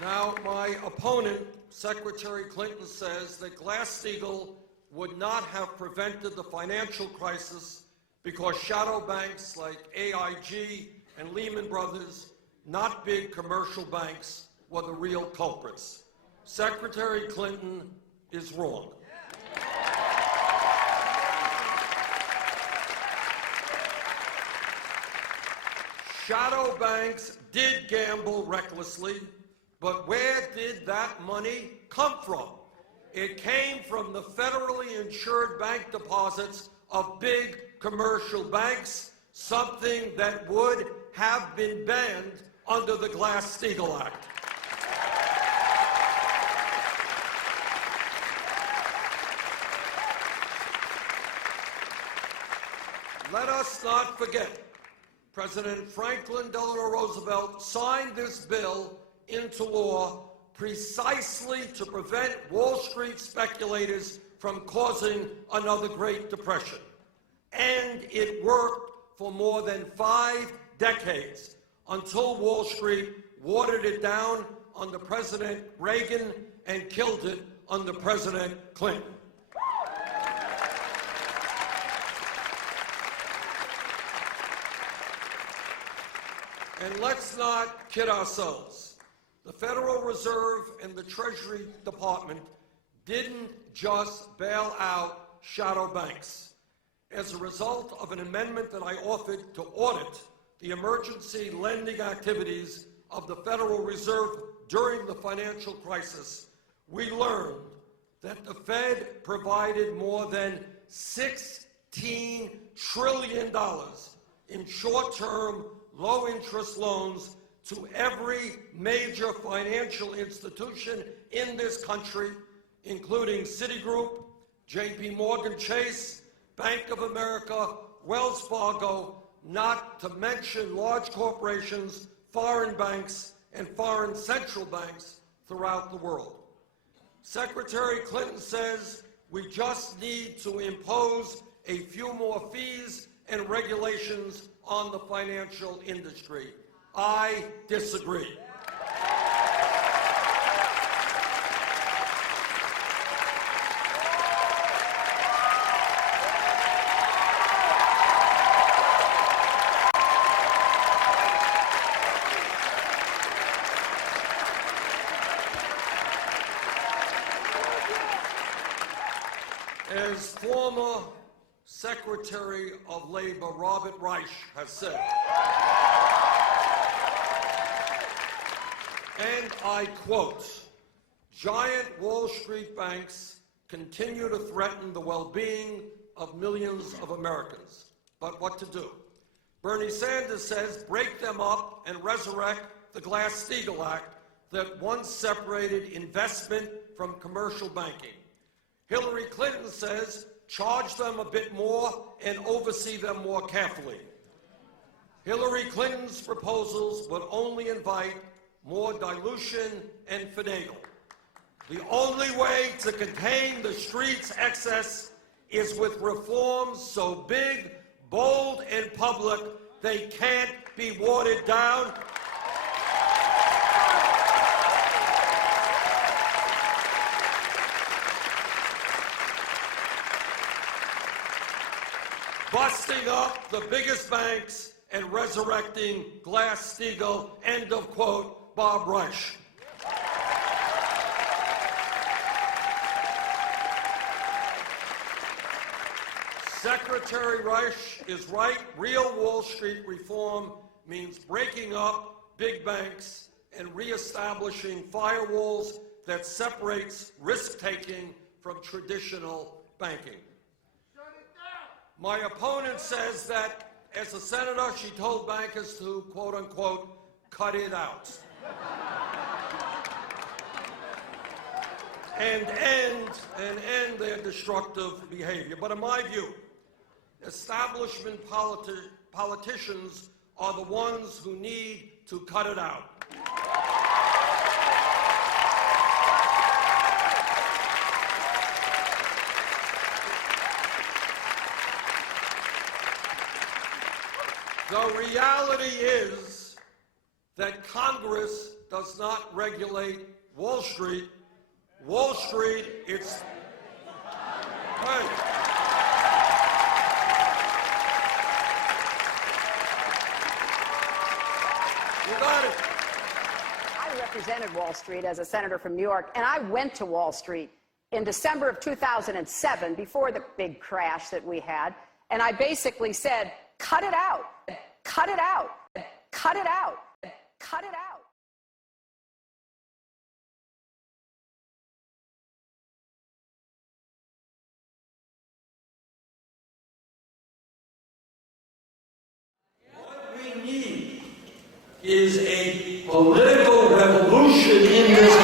Now, my opponent, Secretary Clinton, says that Glass-Steagall would not have prevented the financial crisis because shadow banks like AIG and Lehman Brothers, not big commercial banks, were the real culprits. Secretary Clinton is wrong. Shadow banks did gamble recklessly, but where did that money come from? It came from the federally insured bank deposits of big commercial banks, something that would have been banned under the Glass-Steagall Act. Let us not forget, President Franklin Delano Roosevelt signed this bill into law precisely to prevent Wall Street speculators from causing another Great Depression. And it worked for more than 5 decades until Wall Street watered it down under President Reagan and killed it under President Clinton. And let's not kid ourselves. The Federal Reserve and the Treasury Department didn't just bail out shadow banks. As a result of an amendment that I offered to audit the emergency lending activities of the Federal Reserve during the financial crisis, we learned that the Fed provided more than $16 trillion in short-term, low-interest loans to every major financial institution in this country, including Citigroup, JP Morgan Chase, Bank of America, Wells Fargo, not to mention large corporations, foreign banks, and foreign central banks throughout the world. Secretary Clinton says we just need to impose a few more fees and regulations on the financial industry. I disagree. As former Secretary of Labor Robert Reich has said, and I quote, "Giant Wall Street banks continue to threaten the well-being of millions of Americans." But what to do? Bernie Sanders says break them up and resurrect the Glass-Steagall Act that once separated investment from commercial banking. Hillary Clinton says charge them a bit more and oversee them more carefully. Hillary Clinton's proposals would only invite more dilution and finagle. The only way to contain the street's excess is with reforms so big, bold, and public they can't be watered down. Busting up the biggest banks and resurrecting Glass-Steagall, end of quote, Bob Reich. Secretary Reich is right. Real Wall Street reform means breaking up big banks and reestablishing firewalls that separates risk-taking from traditional banking. My opponent says that as a senator, she told bankers to, quote unquote, cut it out and end their destructive behavior. But in my view, establishment politicians are the ones who need to cut it out. The reality is that Congress does not regulate Wall Street. Wall Street, it's... Hey. You got it. I represented Wall Street as a senator from New York, and I went to Wall Street in December of 2007, before the big crash that we had, and I basically said, cut it out, cut it out, cut it out, cut it out. What we need is a political revolution in this